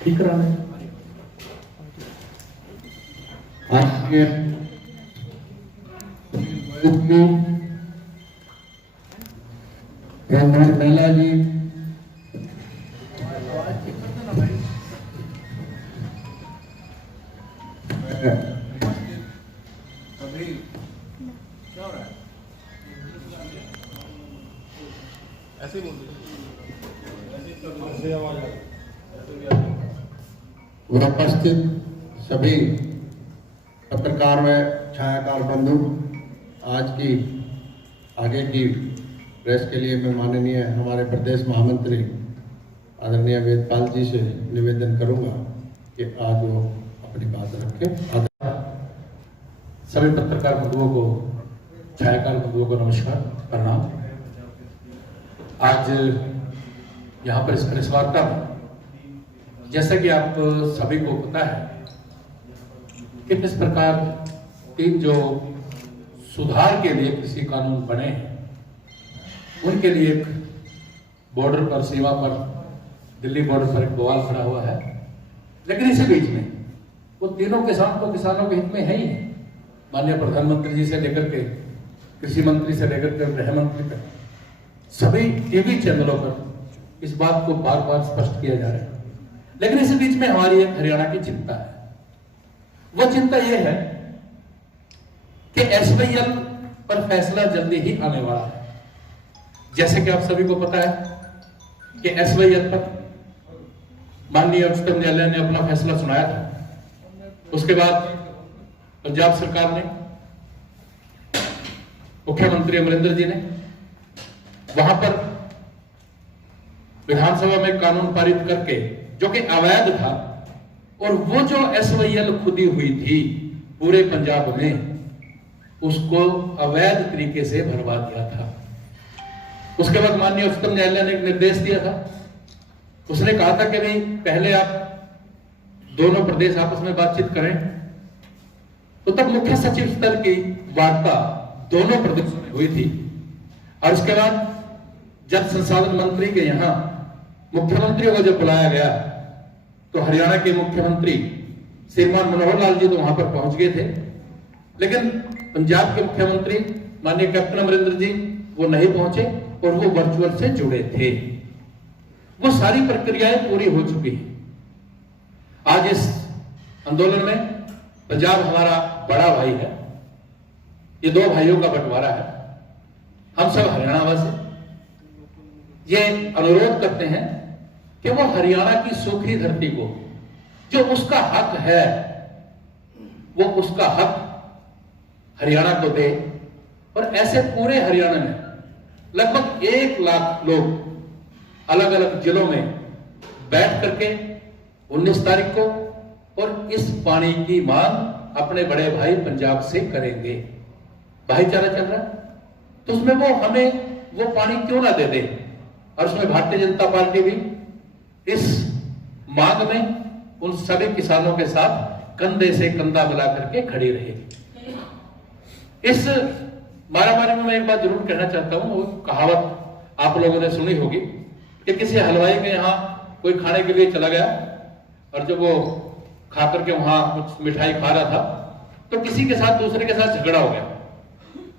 ठीक कराना है। आपके महिला जी ऐसे बोल उपस्थित सभी पत्रकार व छायाकार बंधु, आज की आगे की प्रेस के लिए मैं माननीय हमारे प्रदेश महामंत्री आदरणीय वेदपाल जी से निवेदन करूंगा कि आज वो अपनी बात रखें। सभी पत्रकार बंधुओं को, छायाकार बंधुओं को नमस्कार, प्रणाम। आज यहाँ पर इस प्रेस वार्ता में, जैसा कि आप सभी को पता है कि किस प्रकार तीन जो सुधार के लिए कृषि कानून बने हैं, उनके लिए एक बॉर्डर पर, सीमा पर, दिल्ली बॉर्डर पर एक बवाल खड़ा हुआ है। लेकिन इसी बीच में वो तीनों किसान तो किसानों के हित में है ही है। माननीय प्रधानमंत्री जी से लेकर के कृषि मंत्री से लेकर के गृह मंत्री तक सभी टीवी चैनलों पर इस बात को बार बार स्पष्ट किया जा रहा है। लेकिन इसी बीच में हमारी एक हरियाणा की चिंता है। वो चिंता यह है कि एसवाईएल पर फैसला जल्दी ही आने वाला है। जैसे कि आप सभी को पता है कि एसवाईएल पर माननीय उच्चतम न्यायालय ने अपना फैसला सुनाया था। उसके बाद पंजाब सरकार ने, मुख्यमंत्री अमरिंदर जी ने वहां पर विधानसभा में कानून पारित करके, जो कि अवैध था, और वो जो एसवाईएल खुदी हुई थी पूरे पंजाब में, उसको अवैध तरीके से भरवा दिया था। उसके बाद माननीय उच्चतम न्यायालय ने एक निर्देश दिया था। उसने कहा था कि नहीं, पहले आप दोनों प्रदेश आपस में बातचीत करें। तो तब मुख्य सचिव स्तर की वार्ता दोनों प्रदेशों में हुई थी। और उसके बाद जल संसाधन मंत्री के यहां मुख्यमंत्रियों को जब बुलाया गया, तो हरियाणा के मुख्यमंत्री श्रीमान मनोहर लाल जी तो वहां पर पहुंच गए थे, लेकिन पंजाब के मुख्यमंत्री माननीय कैप्टन अमरिंदर जी वो नहीं पहुंचे और वो वर्चुअल से जुड़े थे। वो सारी प्रक्रियाएं पूरी हो चुकी हैं। आज इस आंदोलन में पंजाब हमारा बड़ा भाई है। ये दो भाइयों का बंटवारा है। हम सब हरियाणा वासी ये अनुरोध करते हैं कि वो हरियाणा की सूखी धरती को, जो उसका हक है, वो उसका हक हरियाणा को दे। और ऐसे पूरे हरियाणा में लगभग 1 लाख लोग अलग अलग जिलों में बैठ करके 19 तारीख को और इस पानी की मांग अपने बड़े भाई पंजाब से करेंगे। भाईचारा चल रहा है, तो उसमें वो हमें वो पानी क्यों ना दे दे। और उसमें भारतीय जनता पार्टी भी इस मांग में उन सभी किसानों के साथ कंधे से कंधा मिला करके खड़ी रहेगी। इस मारामारी में मैं एक बात जरूर कहना चाहता हूं। वो कहावत आप लोगों ने सुनी होगी कि किसी हलवाई के यहाँ कोई खाने के लिए चला गया, और जब वो खा करके वहां कुछ मिठाई खा रहा था, तो किसी के साथ दूसरे के साथ झगड़ा हो गया।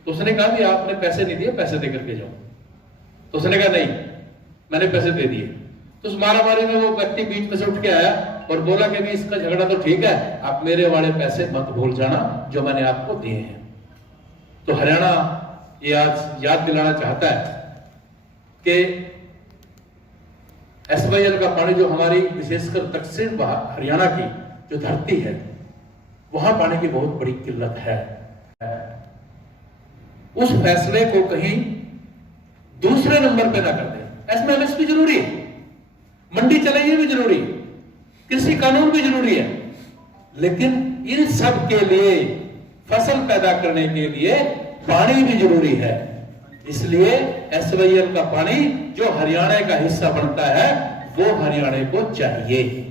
तो उसने कहा कि आपने पैसे नहीं दिए, पैसे दे करके जाओ। तो उसने कहा नहीं, मैंने पैसे दे दिए। तो उस मारामारी में वो व्यक्ति बीच में से उठ के आया और बोला कि नहीं, इसका झगड़ा तो ठीक है, आप मेरे वाले पैसे मत भूल जाना जो मैंने आपको दिए हैं। तो हरियाणा ये आज याद दिलाना चाहता है कि एसवाईएल का पानी, जो हमारी विशेषकर दक्षिण हरियाणा की जो धरती है, वहां पानी की बहुत बड़ी किल्लत है। उस फैसले को कहीं दूसरे नंबर पे ना कर दे। इसमें एमएसपी जरूरी है, मंडी चले ये भी जरूरी है, कृषि कानून भी जरूरी है, लेकिन इन सब के लिए, फसल पैदा करने के लिए पानी भी जरूरी है। इसलिए एसवाईएल का पानी जो हरियाणा का हिस्सा बनता है, वो हरियाणा को चाहिए।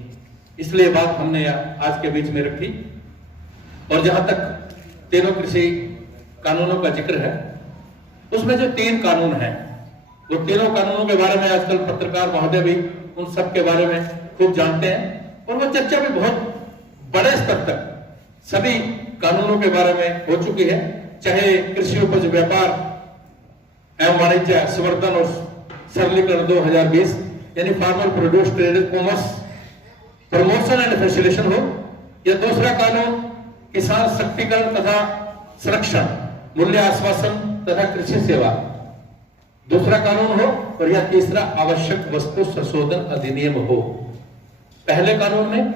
इसलिए बात हमने आज के बीच में रखी। और जहां तक तीनों कृषि कानूनों का जिक्र है, उसमें जो 3 कानून हैं, वो तीनों कानूनों के बारे में आजकल पत्रकार महोदय भी उन सब के बारे में खूब जानते हैं। और वो चर्चा भी बहुत बड़े स्तर तक सभी कानूनों के बारे में हो चुकी है, चाहे कृषि उपज व्यापार एवं वाणिज्य संवर्धन और सरलीकरण 2020 यानी farmer produce trade commerce promotion and facilitation हो, या दूसरा कानून किसान सशक्तिकरण तथा संरक्षण मूल्य आश्वासन तथा कृषि सेवा दूसरा कानून हो, और या तीसरा आवश्यक वस्तु संशोधन अधिनियम हो। पहले कानून में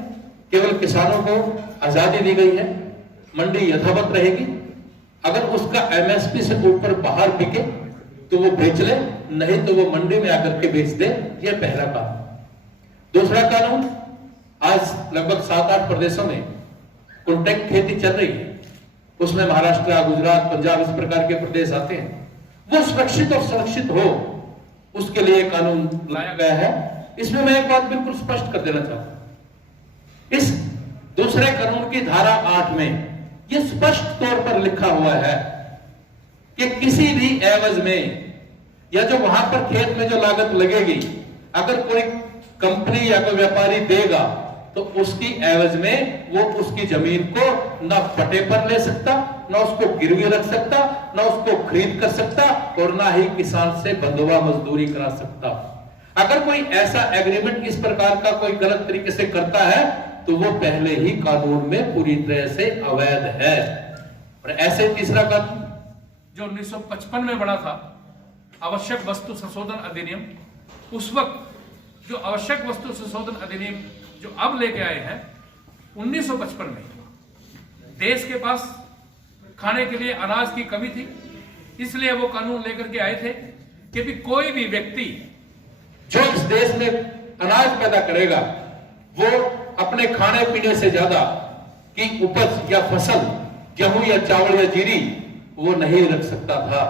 केवल किसानों को आजादी दी गई है, मंडी यथावत रहेगी, अगर उसका एमएसपी से ऊपर बाहर बिके तो वो बेच ले, नहीं तो वो मंडी में आकर के बेच दे, यह पहला कानून। दूसरा कानून, आज लगभग 7-8 प्रदेशों में कॉन्ट्रैक्ट खेती चल रही है, उसमें महाराष्ट्र, गुजरात, पंजाब इस प्रकार के प्रदेश आते हैं, वो सुरक्षित और संरक्षित हो, उसके लिए कानून लाया गया है। इसमें मैं एक बात बिल्कुल स्पष्ट कर देना चाहता हूं, इस दूसरे कानून की धारा 8 में यह स्पष्ट तौर पर लिखा हुआ है कि किसी भी एवज में या जो वहां पर खेत में जो लागत लगेगी, अगर कोई कंपनी या कोई व्यापारी देगा तो उसकी एवज में वो उसकी जमीन को ना पट्टे पर ले सकता, ना उसको गिरवी रख सकता, ना उसको खरीद कर सकता, और ना ही किसान से बंधुआ मजदूरी करा सकता। अगर कोई ऐसा एग्रीमेंट इस प्रकार का कोई गलत तरीके से करता है तो वो पहले ही कानून में पूरी तरह से अवैध है। और ऐसे तीसरा कानून जो 1955 में बना था, आवश्यक वस्तु संशोधन अधिनियम, उस वक्त जो आवश्यक वस्तु संशोधन अधिनियम जो अब लेके आए हैं 1955 में, देश के पास खाने के लिए अनाज की कमी थी, इसलिए वो कानून लेकर के आए थे कि भी कोई भी व्यक्ति जो इस देश में अनाज पैदा करेगा वो अपने खाने पीने से ज्यादा की उपज या फसल, गेहूं या चावल या जीरी वो नहीं रख सकता था,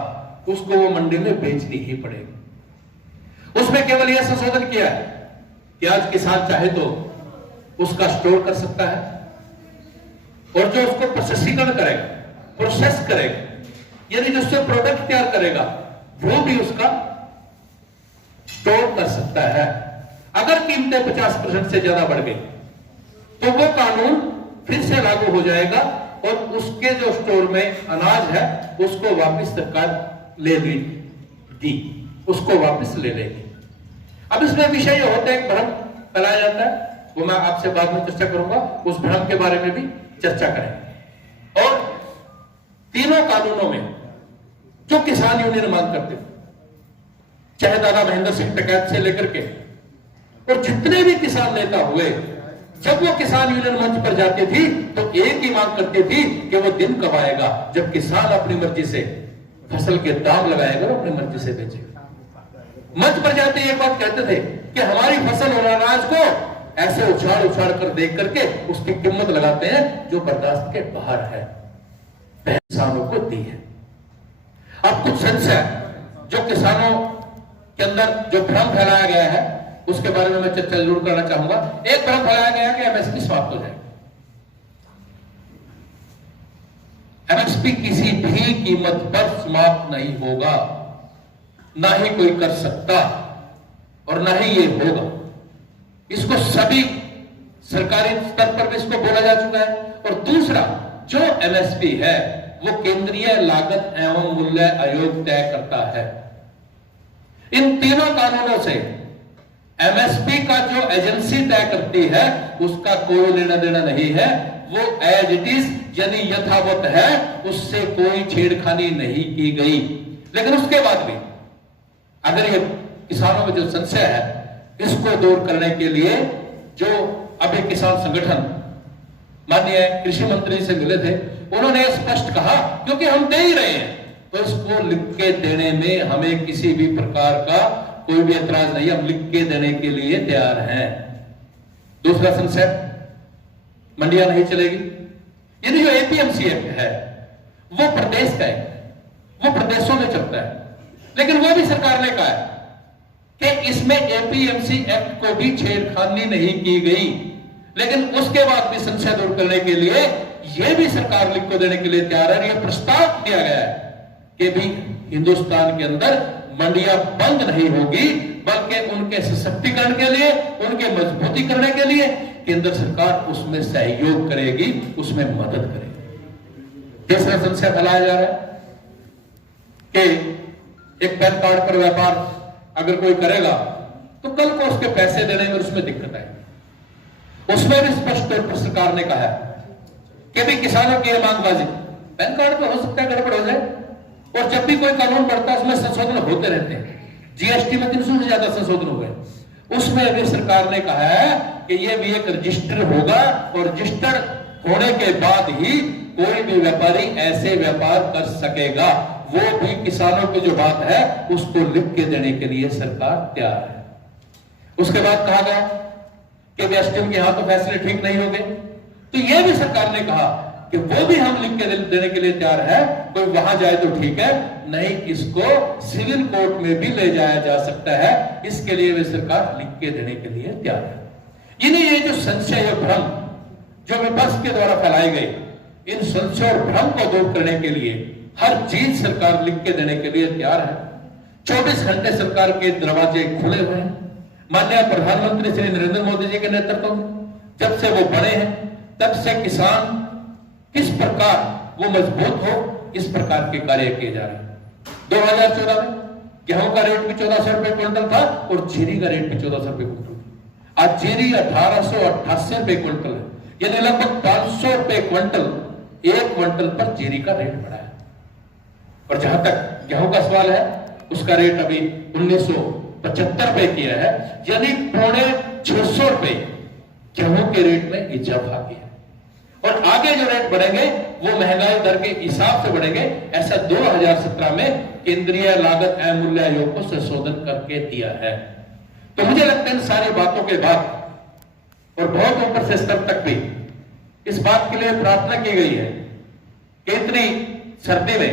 उसको वो मंडी में बेचनी ही पड़ेगी। उसमें केवल यह संशोधन किया है कि आज किसान चाहे तो उसका स्टोर कर सकता है, और जो उसको प्रोसेसिंग करेगा, प्रोसेस करेगा, यानी जो उससे प्रोडक्ट तैयार करेगा, वो भी उसका स्टोर कर सकता है। अगर कीमतें 50% से ज्यादा बढ़ गई तो वो कानून फिर से लागू हो जाएगा, और उसके जो स्टोर में अनाज है उसको वापस सरकार ले लेगी, उसको वापस ले लेगी। अब इसमें विषय ये होता है, एक भ्रम फैलाया जाता है, वो मैं आपसे बाद में चर्चा करूंगा, उस भ्रम के बारे में भी चर्चा करेंगे। और तीनों कानूनों में जो किसान यूनियन मांग करते थे, चाहे दादा महेंद्र सिंह टिकैत से लेकर के और जितने भी किसान नेता हुए, जब वो किसान यूनियन मंच पर जाती थी तो एक ही मांग करती थी कि वो दिन कब आएगा जब किसान अपनी मर्जी से फसल के दाम लगाएगा और अपनी मर्जी से बेचेगा। मंच पर जाते एक बात कहते थे कि हमारी फसल और अनाज को ऐसे उछाड़ उछाड़ कर देख करके उसकी कीमत लगाते हैं जो बर्दाश्त के बाहर है, किसानों को दी है। अब कुछ संशय जो किसानों के अंदर जो भ्रम फैलाया गया है उसके बारे में मैं चर्चा जरूर करना चाहूंगा। एक भ्रम फैलाया गया कि एमएसपी समाप्त हो जाएगा। एमएसपी किसी भी कीमत पर समाप्त नहीं होगा, ना ही कोई कर सकता और ना ही ये होगा। इसको सभी सरकारी स्तर पर भी इसको बोला जा चुका है। और दूसरा, जो एमएसपी है वो केंद्रीय लागत एवं मूल्य आयोग तय करता है। इन तीनों कानूनों से एमएसपी का जो एजेंसी तय करती है उसका कोई लेना देना नहीं है, वो एज इट इज यानी यथावत है, उससे कोई छेड़खानी नहीं की गई। लेकिन उसके बाद भी अगर ये किसानों में जो संशय है इसको दूर करने के लिए जो अभी किसान संगठन माननीय कृषि मंत्री से मिले थे, उन्होंने स्पष्ट कहा क्योंकि हम दे ही रहे हैं तो इसको लिख के देने में हमें किसी भी प्रकार का कोई भी एतराज नहीं, हम लिख के देने के लिए तैयार हैं। दूसरा संशय, मंडियां नहीं चलेगी। यदि जो एपीएमसी एक्ट है वो प्रदेश का है, वो प्रदेशों में चलता है, लेकिन वो भी सरकार ने कहा है कि इसमें एपीएमसी एक्ट को भी छेड़खानी नहीं की गई। लेकिन उसके बाद भी संशय दूर करने के लिए यह भी सरकार लिख को देने के लिए तैयार है। यह प्रस्ताव दिया गया है कि भी हिंदुस्तान के अंदर मंडियां बंद नहीं होगी, बल्कि उनके सशक्तिकरण के लिए, उनके मजबूती करने के लिए केंद्र सरकार उसमें सहयोग करेगी, उसमें मदद करेगी। तीसरा समस्या फैलाया जा रहा है कि एक पैन कार्ड पर व्यापार अगर कोई करेगा तो कल को उसके पैसे देने में उसमें दिक्कत आएगी। उसमें भी स्पष्ट तौर पर सरकार ने कहा है कि भी किसानों की मांगबाजी, पैन कार्ड पे हो सकता है गड़बड़ हो जाए, और जब भी कोई कानून बढ़ता है उसमें संशोधन होते रहते हैं। जीएसटी में 300 से ज्यादा संशोधन हो गए, उसमें भी सरकार ने कहा है कि यह भी एक रजिस्टर होगा और रजिस्टर्ड होने के बाद ही कोई भी व्यापारी ऐसे व्यापार कर सकेगा। वो भी किसानों की जो बात है उसको लिख के देने के लिए सरकार तैयार है। उसके बाद कहा गया कि एसडीएम के यहां तो फैसले ठीक नहीं होंगे, तो यह भी सरकार ने कहा कि वो भी हम लिख के देने के लिए तैयार है। कोई वहां जाए तो ठीक है, नहीं इसको सिविल कोर्ट में भी ले जाया जा सकता है, इसके लिए भी सरकार लिख के देने के लिए तैयार है। यानी ये जो संशय और भ्रम जो विपक्ष के द्वारा फैलाए गए, इन संशय और भ्रम को दूर करने के लिए हर चीज सरकार लिख के देने के लिए तैयार है। 24 घंटे सरकार के दरवाजे खुले हुए हैं। माननीय प्रधानमंत्री श्री नरेंद्र मोदी जी के नेतृत्व में जब से वो बने हैं तब से किसान किस प्रकार वो मजबूत हो, इस प्रकार के कार्य किए जा रहे हैं। 2014 में गेहूं का रेट भी 1400 रुपए क्विंटल था और जीरी का रेट भी 1400 रुपए क्विंटल। आज जीरी 1888 रुपए क्विंटल है, यानी लगभग 500 रुपए क्विंटल, एक क्विंटल पर जीरी का रेट बढ़ा है। और जहां तक गेहूं का सवाल है, उसका रेट अभी 1975 रुपए किया है, यानी 650 रुपए गेहूं के रेट में इजाफा किया। और आगे जो रेट बढ़ेंगे वो महंगाई दर के हिसाब से बढ़ेंगे, ऐसा 2017 में केंद्रीय लागत एवं मूल्य आयोग को संशोधन करके दिया है। तो मुझे लगता है इन सारी बातों के बाद और बहुत ऊपर से स्तर तक भी इस बात के लिए प्रार्थना की गई है कि इतनी सर्दी में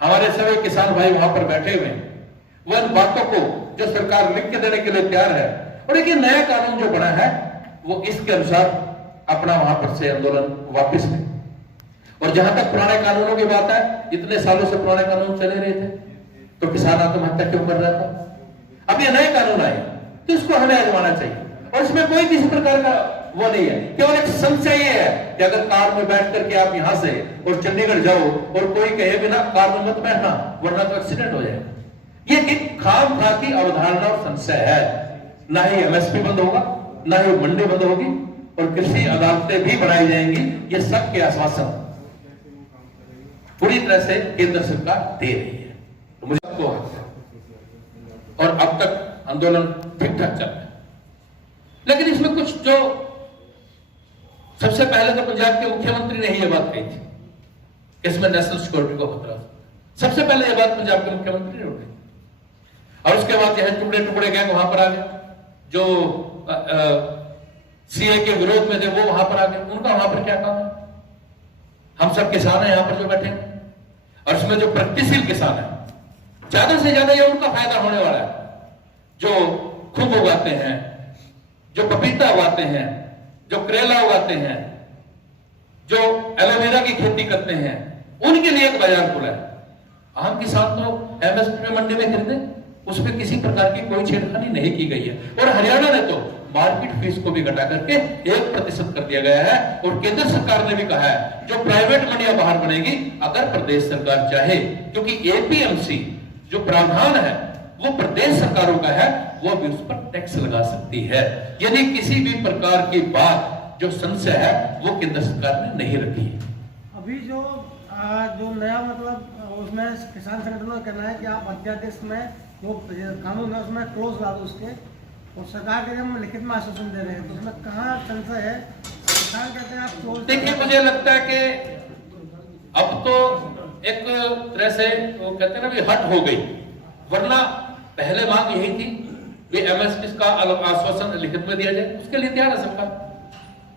हमारे सभी किसान भाई वहां पर बैठे हुए हैं, वो इन बातों को जो सरकार लिख के देने के लिए तैयार है। और एक नया कानून जो बना है वो इसके अनुसार अपना वहां पर से आंदोलन वापस ले। और जहां तक पुराने कानूनों की बात है, इतने सालों से पुराने कानून चले रहे थे, तो किसान आत्महत्या क्यों कर रहा था? अब ये नए कानून आए तो इसको हमें आजमाना चाहिए। और इसमें कोई किसी प्रकार का वो नहीं है, केवल एक संशय ये है कि अगर कार में बैठ करके आप यहां से और चंडीगढ़ जाओ और कोई कहे बिना कार में मत बैठना वरना तो एक्सीडेंट हो जाए। ये एक खामखा की अवधारणा और संशय है। ना ही एमएसपी बंद होगा, ना ही मंडी बंद होगी, और कृषि अदालतें भी बनाई जाएंगी। ये सब के आश्वासन पूरी तरह से केंद्र सरकार दे रही है। तो मुझे आपको और अब तक आंदोलन ठीक ठाक चल रहा है, लेकिन इसमें कुछ जो सबसे पहले तो पंजाब के मुख्यमंत्री ने ही यह बात कही थी, इसमें नेशनल सिक्योरिटी को खतरा। सबसे पहले यह बात पंजाब के मुख्यमंत्री ने उठाई, और उसके बाद जो है टुकड़े टुकड़े गैंग वहां पर आ गए, जो सीए के विरोध में थे वो वहां पर आ गए। उनका वहां पर क्या काम है? हम सब किसान हैं यहां पर जो बैठे हैं, और इसमें जो प्रगतिशील किसान है ज्यादा से ज्यादा ये उनका फायदा होने वाला है, जो खुद उगाते हैं, जो पपीता उगाते हैं, जो करेला उगाते हैं, जो एलोवेरा की खेती करते हैं, उनके लिए एक बाजार खुला है। आम किसान तो एमएसपी में मंडी में खरीदे, उसमें किसी प्रकार की कोई छेड़खानी नहीं की गई है। और हरियाणा ने तो मार्केट फीस को भी घटा करके 1% कर दिया गया है। और केंद्र सरकार ने भी कहा है जो प्राइवेट मंडियां बाहर बनेगी, अगर प्रदेश सरकार चाहे, क्योंकि एपीएमसी जो प्रावधान है वो प्रदेश सरकारों का है, वो भी उस पर टैक्स लगा सकती है। यदि किसी भी प्रकार की बात जो संशय है वो केंद्र सरकार ने नहीं रखी है। अभी जो नया मतलब उसमें किसान संगठनों का कहना है कि आप अध्यादेश में जो कानून है उसमें क्लोज ला दो उसके, और सरकार के हम लिखित में आश्वासन दे रहे हैं, तो उसमें कहाँ संशय है? किसान कहते हैं आप क्लोज। देखिए, मुझे लगता है कि अब तो एक तरह से वो कहते हैं ना भी हट हो गई, वरना पहले मांग यही थी कि एमएसपी का आश्वासन लिखित में दिया जाए, उसके लिए तैयार है सरकार।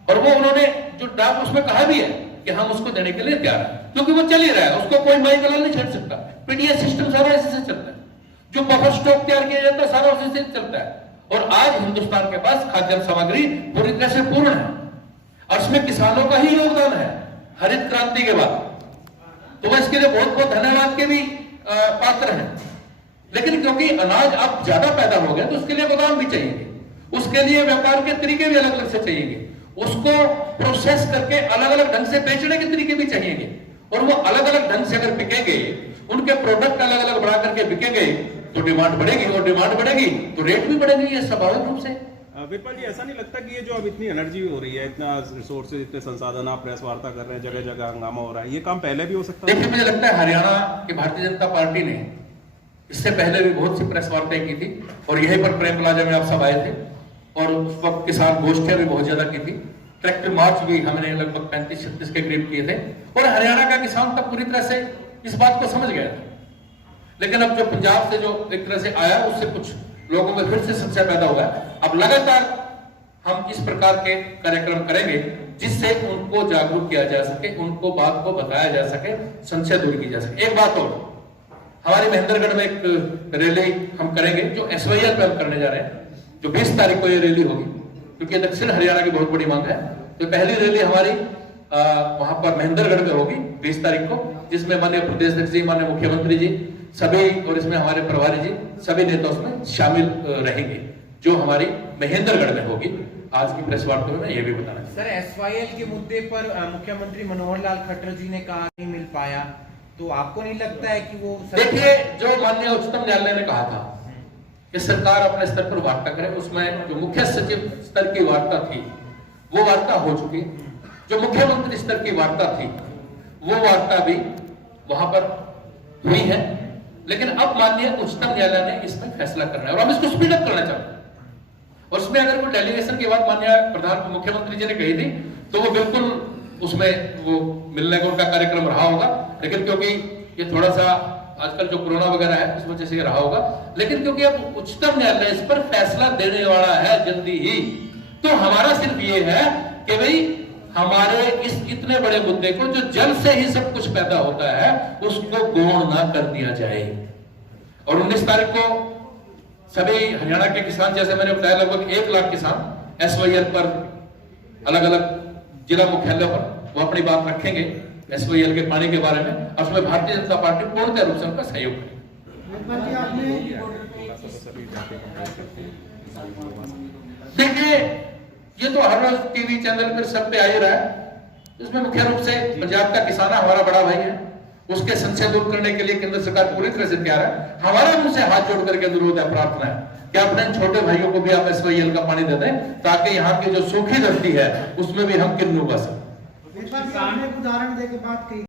और वो उन्होंने जो ड्राफ्ट उसमें कहा भी है कि हम उसको देने के लिए तैयार है, क्योंकि वो चल ही रहा है, उसको कोई माई दलाल नहीं छेड़ सकता। पीडीएस सिस्टम सारा इसी से चलता है, जो बफर स्टॉक तैयार किया जाता है सारा उसी से चलता है। और आज हिंदुस्तान के पास खाद्य सामग्री पूरी तरह से पूर्ण है, और इसमें किसानों का ही योगदान है हरित क्रांति के बाद। तो मैं इसके लिए बहुत बहुत धन्यवाद के भी पात्र हैं। लेकिन क्योंकि अनाज अब ज्यादा पैदा हो गया तो उसके लिए गोदाम भी चाहिए, उसके लिए व्यापार के तरीके भी अलग अलग से चाहिएंगे, उसको प्रोसेस करके अलग अलग ढंग से बेचने के तरीके भी चाहिएंगे, और वो अलग अलग ढंग से अगर बिकेंगे, उनके प्रोडक्ट अलग अलग बढ़ा करके बिकेंगे तो डिमांड बढ़ेगी, और डिमांड बढ़ेगी तो रेट भी बढ़ेंगे। ये स्वाभाविक रूप से। वीरपाल जी, ऐसा नहीं लगता कि ये जो अब इतनी एनर्जी हो रही है, इतना रिसोर्सेज, इतने संसाधन, आप प्रेस वार्ता कर रहे हैं, जगह जगह हंगामा हो रहा है, ये काम पहले भी हो सकता है? देखिए, मुझे लगता है हरियाणा की भारतीय जनता पार्टी ने इससे पहले भी बहुत सी प्रेस वार्ताएं की थी, और यहीं पर प्रेम प्लाजा में आप सब आए थे, और उस वक्त किसान गोष्ठियां भी बहुत ज्यादा की थी, ट्रैक्टर मार्च भी हमने लगभग 35-36 के करीब किए थे, और हरियाणा का किसान तब पूरी तरह से इस बात को समझ गया था। लेकिन अब जो पंजाब से जो एक तरह से आया, उससे कुछ लोगों में फिर से संशय पैदा हुआ है। अब लगातार हम इस प्रकार के कार्यक्रम करेंगे जिससे उनको जागरूक किया जा सके, उनको बात को बताया जा सके, संशय दूर की जा सके। एक बात और, हमारे महेंद्रगढ़ में एक रैली हम करेंगे जो SYL पे हम करने जा रहे हैं, जो 20 तारीख को ये रैली होगी, क्योंकि दक्षिण हरियाणा की बहुत बड़ी मांग है। तो पहली रैली हमारी वहां पर महेंद्रगढ़ में होगी 20 तारीख को, जिसमें माननीय प्रदेश अध्यक्ष जी, माननीय मुख्यमंत्री जी सभी, और इसमें हमारे प्रभारी जी, सभी नेता उसमें शामिल रहेंगे, जो हमारी महेंद्रगढ़ में होगी। आज की प्रेस वार्ता में ये भी बताना चाहिए। सर, SYL के मुद्दे पर मुख्यमंत्री मनोहर लाल खट्टर जी ने कहा नहीं मिल पाया, तो आपको नहीं लगता है कि वो? देखिए, जो माननीय उच्चतम न्यायालय ने कहा था कि सरकार अपने स्तर पर वार्ता करे, उसमें जो मुख्य सचिव स्तर की वार्ता थी वो वार्ता हो चुकी, जो मुख्यमंत्री स्तर की वार्ता थी वो वार्ता भी वहां पर हुई है। लेकिन अब माननीय उच्चतम न्यायालय ने इसमें फैसला करना है, और हम इसको स्पीड अप करना चाहते हैं। और उसमें अगर कोई डेलीगेशन की बात माननीय मुख्यमंत्री जी ने कही थी, तो वो बिल्कुल उसमें वो मिलने का उनका कार्यक्रम रहा होगा, लेकिन क्योंकि ये थोड़ा सा आजकल जो कोरोना वगैरह है उस वजह से ये रहा होगा। लेकिन क्योंकि अब उच्चतम न्यायालय इस पर फैसला देने वाला है जल्दी ही, तो हमारा सिर्फ ये है कि भाई हमारे इस इतने बड़े मुद्दे को, जो जल से ही सब कुछ पैदा होता है, उसको गौण ना कर दिया जाए। और 19 तारीख को सभी हरियाणा के किसान, जैसे मैंने बताया, लगभग 1 लाख किसान SYL पर अलग अलग जिला मुख्यालय पर वो अपनी बात रखेंगे SYL के पानी के बारे में, और उसमें भारतीय जनता पार्टी पूर्णतः रूप से उनका सहयोग करेगी। देखिए, ये तो हर रोज टीवी चैनल पर सब पे आ ही रहा है। इसमें मुख्य रूप से पंजाब का किसान हमारा बड़ा भाई है, उसके संशय दूर करने के लिए केंद्र सरकार पूरी तरह से तैयार है। हमारा उनसे हाथ जोड़ करके अनुरोध है, प्रार्थना है कि अपने छोटे भाइयों को भी आप SYL का पानी दे दें, ताकि यहाँ की जो सूखी धरती है उसमें भी हम किन्नू बस। एक उदाहरण देके बात की।